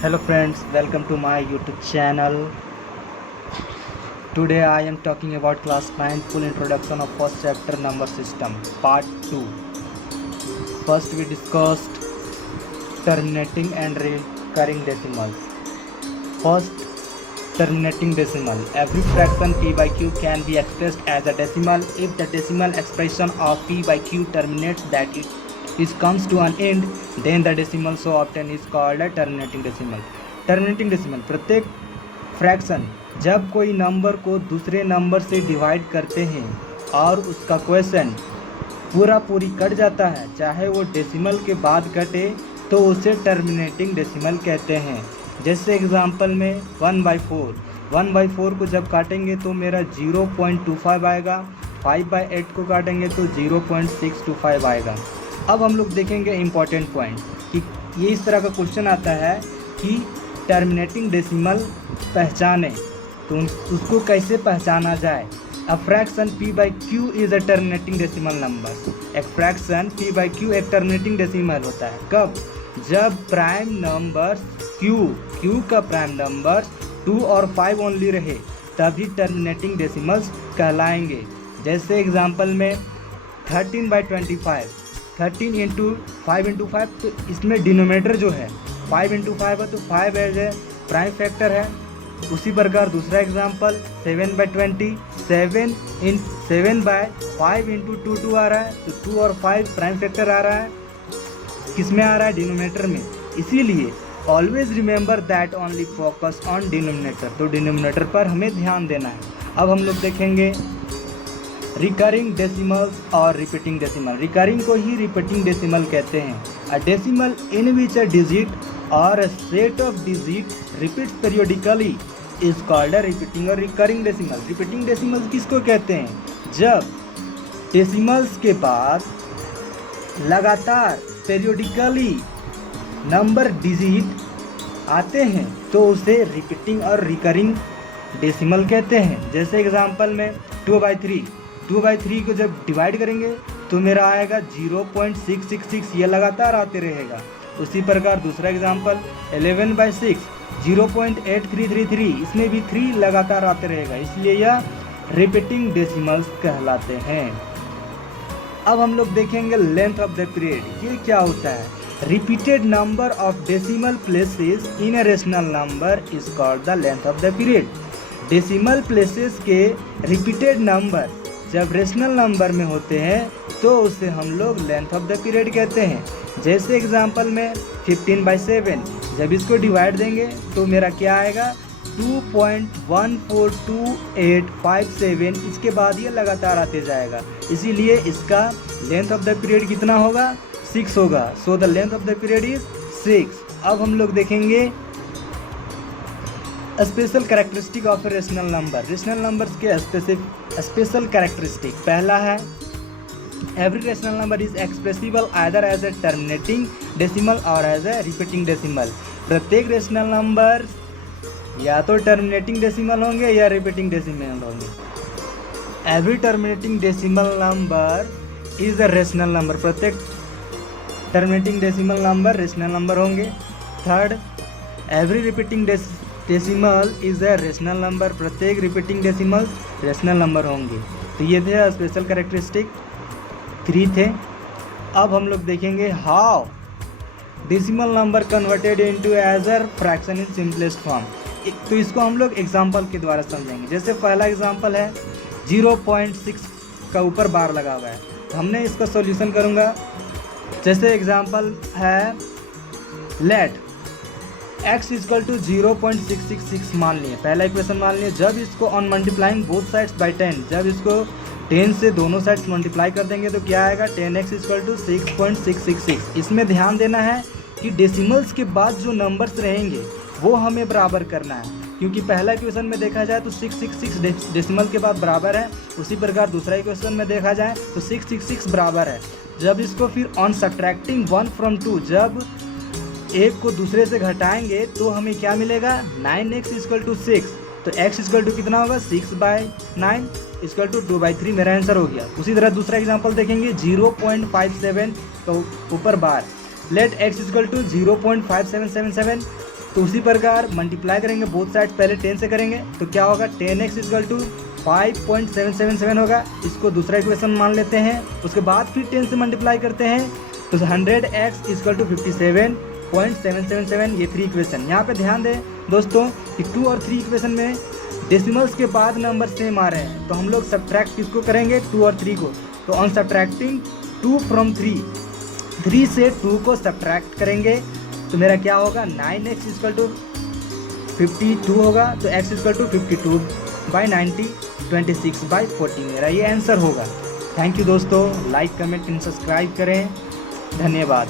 Hello friends, welcome to my YouTube channel. Today I am talking about class 9 full introduction of first chapter number system part 2. First we discussed terminating and recurring decimals. First, terminating decimal. Every fraction p by q can be expressed as a decimal if the decimal expression of p by q terminates that it comes to an end, then the decimal so obtained is called a terminating decimal. Terminating decimal प्रत्येक fraction जब कोई number को दूसरे number से divide करते हैं और उसका क्वेश्चन पूरी कट जाता है, चाहे वो डेसिमल के बाद कटे, तो उसे टर्मिनेटिंग डेसिमल कहते हैं। जैसे एग्जांपल में 1/4 को जब काटेंगे तो मेरा 0.25 आएगा, 5/8 को काटेंगे तो 0.625 आएगा। अब हम लोग देखेंगे इम्पॉर्टेंट पॉइंट कि ये इस तरह का क्वेश्चन आता है कि टर्मिनेटिंग डेसिमल पहचाने, तो उसको कैसे पहचाना जाए। A fraction p by q is a terminating decimal number. एक फ्रैक्शन p by q एक टर्मिनेटिंग डेसिमल होता है कब? जब प्राइम नंबर्स q का प्राइम नंबर्स 2 और 5 ओनली रहे, तभी टर्मिनेटिंग डेसिमल्स कहलाएंगे। जैसे एग्जांपल में 13/25, 13 इंटू 5, तो इसमें डिनोमिनेटर जो है 5 इंटू 5 है, तो 5 एज ए प्राइम फैक्टर है। उसी प्रकार दूसरा एग्जांपल 7/20, 7/5 इंटू 2 आ रहा है, तो 2 और 5 प्राइम फैक्टर आ रहा है। किसमें आ रहा है? डिनोमिनेटर में। इसीलिए always remember that only focus on denominator, तो डिनोमिनेटर पर हमें ध्यान देना है। अब हम लोग देखेंगे रिकरिंग डेसिमल्स और रिपीटिंग डेसिमल। रिकरिंग को ही रिपीटिंग डेसिमल कहते हैं। A decimal in which a digit और a set of digit repeats periodically is called a repeating और रिकरिंग डेसिमल। रिपीटिंग डेसिमल किसको कहते हैं? जब डेसिमल्स के बाद लगातार पीरियोडिकली नंबर डिजिट आते हैं तो उसे रिपीटिंग और रिकरिंग डेसिमल कहते हैं। जैसे एग्जांपल में 2/3 को जब डिवाइड करेंगे तो मेरा आएगा 0.666, ये लगातार आते रहेगा। उसी प्रकार दूसरा एग्जांपल 11/6, 0.8333, इसमें भी 3 लगातार आते रहेगा, इसलिए यह रिपीटिंग डेसिमल्स कहलाते हैं। अब हम लोग देखेंगे लेंथ ऑफ द पीरियड। ये क्या होता है? Repeated number of decimal places in A rational number is called the length of the period. Decimal places के रिपीटेड नंबर जब रेशनल नंबर में होते हैं तो उसे हम लोग लेंथ ऑफ द पीरियड कहते हैं। जैसे एग्जांपल में 15/7, जब इसको डिवाइड देंगे तो मेरा क्या आएगा? 2.142857, इसके बाद ये लगातार आते जाएगा, इसीलिए इसका लेंथ ऑफ द पीरियड कितना होगा? 6 होगा। So the length of the period is 6। अब हम लोग देखेंगे special characteristic of a rational number. Rational numbers के स्पेशल कैरेक्टरिस्टिक। पहला है every rational number is expressible either as a terminating decimal or as a repeating decimal. प्रत्येक rational number या तो टर्मिनेटिंग डेसिमल होंगे या रिपीटिंग डेसिमल होंगे। Every terminating decimal number is a rational number. प्रत्येक terminating decimal number rational number होंगे। Third, every repeating decimal is a rational number. प्रत्येक repeating decimal rational number होंगे। तो ये थे स्पेशल कैरेक्टरिस्टिक 3 थे। अब हम लोग देखेंगे how decimal number converted into as a fraction in simplest form. तो इसको हम लोग एग्जांपल के द्वारा समझेंगे। जैसे पहला एग्जांपल है 0.6 का ऊपर बार लगा हुआ है, तो हमने इसका सॉल्यूशन करूँगा। जैसे एग्जांपल है लेट x इक्वल टू 0.666 मान लिए, पहला इक्वेशन मान लिए। जब इसको on multiplying both sides by 10, जब इसको 10 से दोनों साइड्स मल्टीप्लाई कर देंगे तो क्या आएगा? 10x equal to 6.666। इसमें ध्यान देना है कि डेसिमल्स के बाद जो नंबर्स रहेंगे वो हमें बराबर करना है, क्योंकि पहला इक्वेशन में देखा जाए तो 666 डेसिमल के बाद बराबर है। उसी प्रकार दूसरा इक्वेशन में देखा जाए तो 666 बराबर है। जब इसको फिर ऑन सब्ट्रैक्टिंग 1 from 2, जब एक को दूसरे से घटाएंगे तो हमें क्या मिलेगा? 9x इक्वल टू 6, तो x इक्वल टू कितना होगा? 6/9 इक्वल टू 2/3, मेरा आंसर हो गया। उसी तरह दूसरा एग्जांपल देखेंगे 0.57 का ऊपर बार। लेट x इक्वल टू 0.5777, तो उसी प्रकार मल्टीप्लाई करेंगे बोथ साइड, पहले 10 से करेंगे तो क्या होगा 10x इक्वल टू 5.777 होगा। इसको दूसरा इक्वेशन मान लेते हैं। उसके बाद फिर 10 से मल्टीप्लाई करते हैं तो 100x इक्वल टू 57.777, ये 3 इक्वेशन। यहाँ पे ध्यान दें दोस्तों कि 2 और 3 इक्वेशन में डेसिमल्स के बाद नंबर सेम आ रहे हैं, तो हम लोग सब्ट्रैक्ट किसको करेंगे 2 और 3 को। तो ऑन सब्ट्रैक्टिंग 2 फ्रॉम 3 से 2 को सब्ट्रैक्ट करेंगे तो मेरा क्या होगा 9x इक्वल टू 52 होगा। तो x इक्वल टू 52/90 26/40 मेरा ये आंसर होगा। थैंक यू दोस्तों, लाइक कमेंट एंड सब्सक्राइब करें। धन्यवाद।